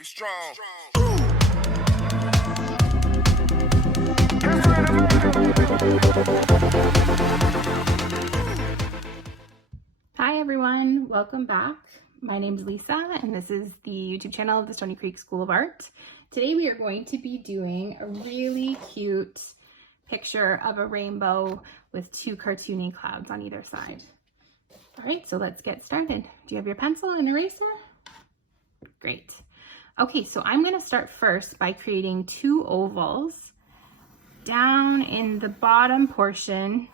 Get strong. Hi everyone, welcome back. My name is Lisa and this is the YouTube channel of the Stony Creek School of Art. Today we are going to be doing a really cute picture of a rainbow with two cartoony clouds on either side. All right, so let's get started. Do you have your pencil and eraser? Great. Okay, so I'm going to start first by creating two ovals down in the bottom portion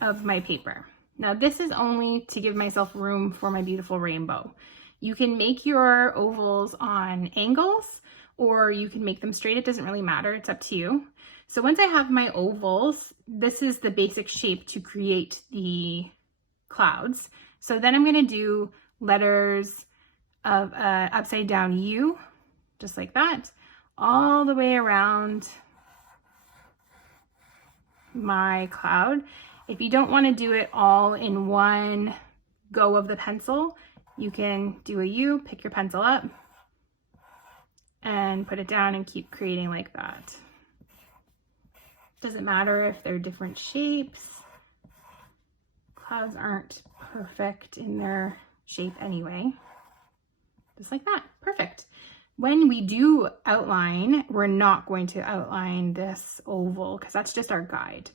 of my paper. Now this is only to give myself room for my beautiful rainbow. You can make your ovals on angles or you can make them straight. It doesn't really matter, it's up to you. So once I have my ovals, this is the basic shape to create the clouds. So then I'm going to do letters of upside down U, just like that, all the way around my cloud. If you don't want to do it all in one go of the pencil, you can do a U, pick your pencil up, and put it down and keep creating like that. Doesn't matter if they're different shapes. Clouds aren't perfect in their shape anyway. Just like that, perfect. When we do outline, we're not going to outline this oval because that's just our guide.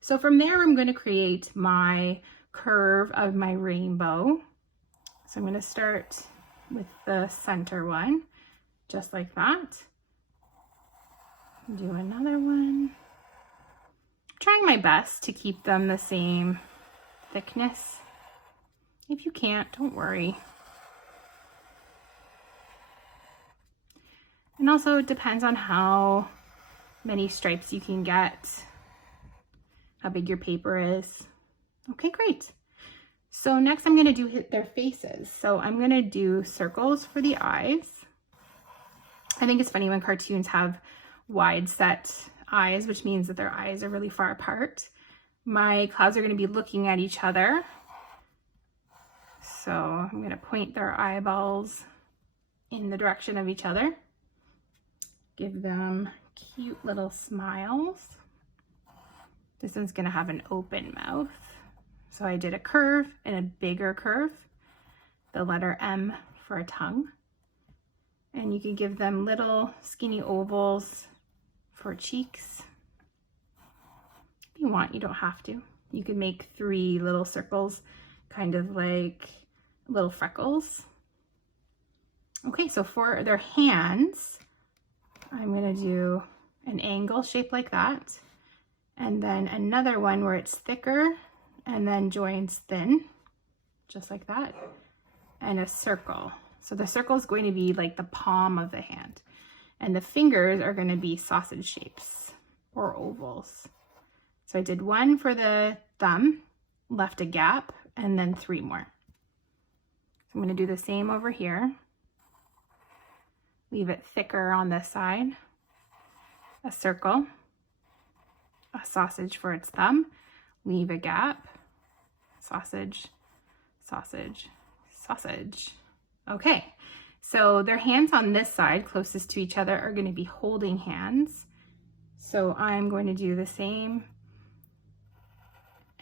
So from there, I'm going to create my curve of my rainbow. So I'm going to start with the center one, just like that. Do another one. I'm trying my best to keep them the same thickness. If you can't, don't worry. And also it depends on how many stripes you can get, how big your paper is. Okay, great. So next I'm gonna do their faces. So I'm gonna do circles for the eyes. I think it's funny when cartoons have wide set eyes, which means that their eyes are really far apart. My clouds are gonna be looking at each other. So I'm gonna point their eyeballs in the direction of each other. Give them cute little smiles. This one's gonna have an open mouth. So I did a curve and a bigger curve, the letter M for a tongue. And you can give them little skinny ovals for cheeks. If you want, you don't have to. You can make 3 little circles, kind of like little freckles. Okay, so for their hands, I'm gonna do an angle shape like that, and then another one where it's thicker and then joins thin, just like that, and a circle. So the circle is going to be like the palm of the hand, and the fingers are gonna be sausage shapes or ovals. So I did 1 for the thumb, left a gap, and then 3 more. So I'm gonna do the same over here. Leave it thicker on this side, a circle, a sausage for its thumb, leave a gap, sausage, sausage, sausage. Okay, so their hands on this side closest to each other are going to be holding hands. So I'm going to do the same,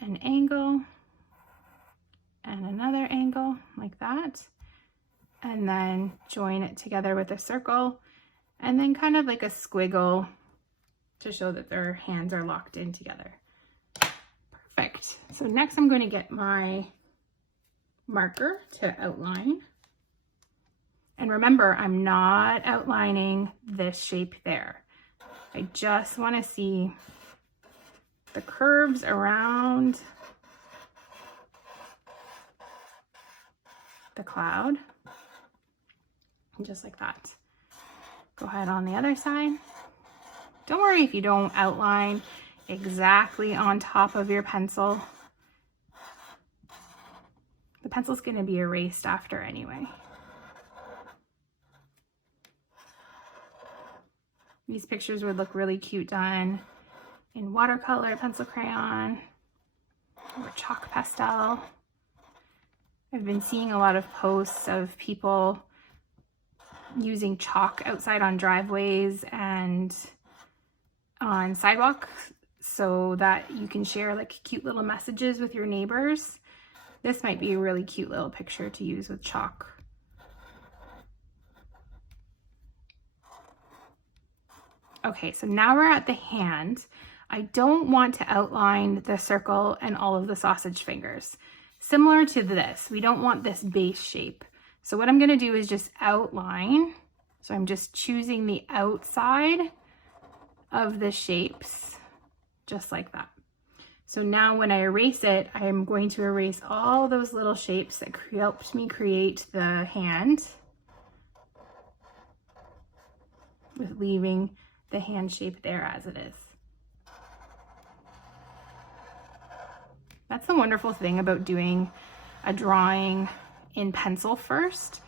an angle and another angle like that. And then join it together with a circle and then kind of like a squiggle to show that their hands are locked in together. Perfect. So next I'm going to get my marker to outline. And remember, I'm not outlining this shape there. I just want to see the curves around the cloud. Just like that. Go ahead on the other side. Don't worry if you don't outline exactly on top of your pencil. The pencil's going to be erased after anyway. These pictures would look really cute done in watercolor, pencil crayon, or chalk pastel. I've been seeing a lot of posts of people using chalk outside on driveways and on sidewalks so that you can share like cute little messages with your neighbors. This might be a really cute little picture to use with chalk. Okay, so now we're at the hand. I don't want to outline the circle and all of the sausage fingers. Similar to this, we don't want this base shape. So what I'm gonna do is just outline. So I'm just choosing the outside of the shapes, just like that. So now when I erase it, I am going to erase all those little shapes that helped me create the hand, with leaving the hand shape there as it is. That's the wonderful thing about doing a drawing in pencil first,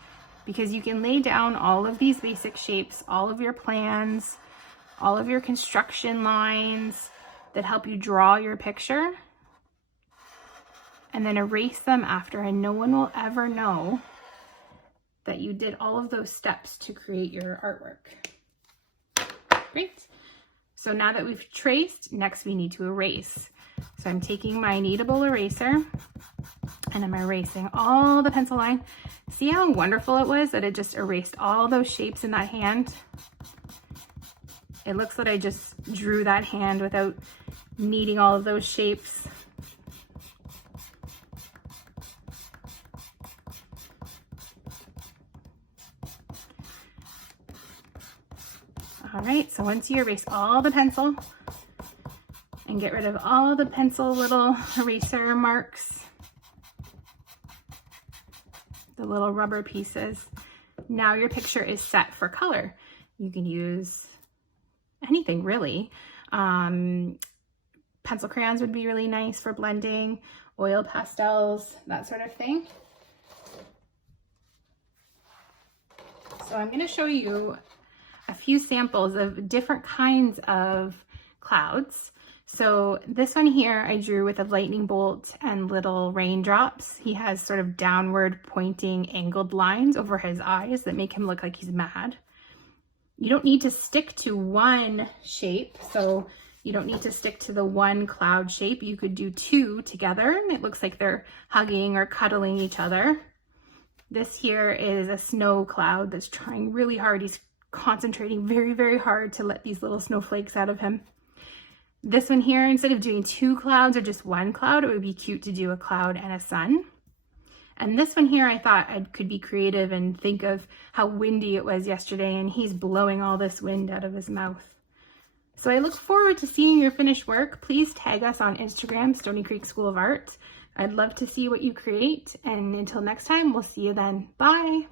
because you can lay down all of these basic shapes, all of your plans, all of your construction lines that help you draw your picture, and then erase them after, and no one will ever know that you did all of those steps to create your artwork. Great. So now that we've traced, next we need to erase. So I'm taking my kneadable eraser and I'm erasing all the pencil line. See how wonderful it was that it just erased all those shapes in that hand? It looks like I just drew that hand without needing all of those shapes. All right, so once you erase all the pencil and get rid of all the pencil little eraser marks, the little rubber pieces, now your picture is set for color. You can use anything really. Pencil crayons would be really nice for blending, oil pastels, that sort of thing. So I'm going to show you a few samples of different kinds of clouds. So this one here I drew with a lightning bolt and little raindrops. He has sort of downward pointing angled lines over his eyes that make him look like he's mad. You don't need to stick to one shape, so you don't need to stick to the one cloud shape. You could do two together and it looks like they're hugging or cuddling each other. This here is a snow cloud that's trying really hard. He's concentrating very, very hard to let these little snowflakes out of him. This one here, instead of doing two clouds or just one cloud, it would be cute to do a cloud and a sun. And this one here, I thought I could be creative and think of how windy it was yesterday and he's blowing all this wind out of his mouth. So I look forward to seeing your finished work. Please tag us on Instagram, Stony Creek School of Art. I'd love to see what you create. And until next time, we'll see you then. Bye.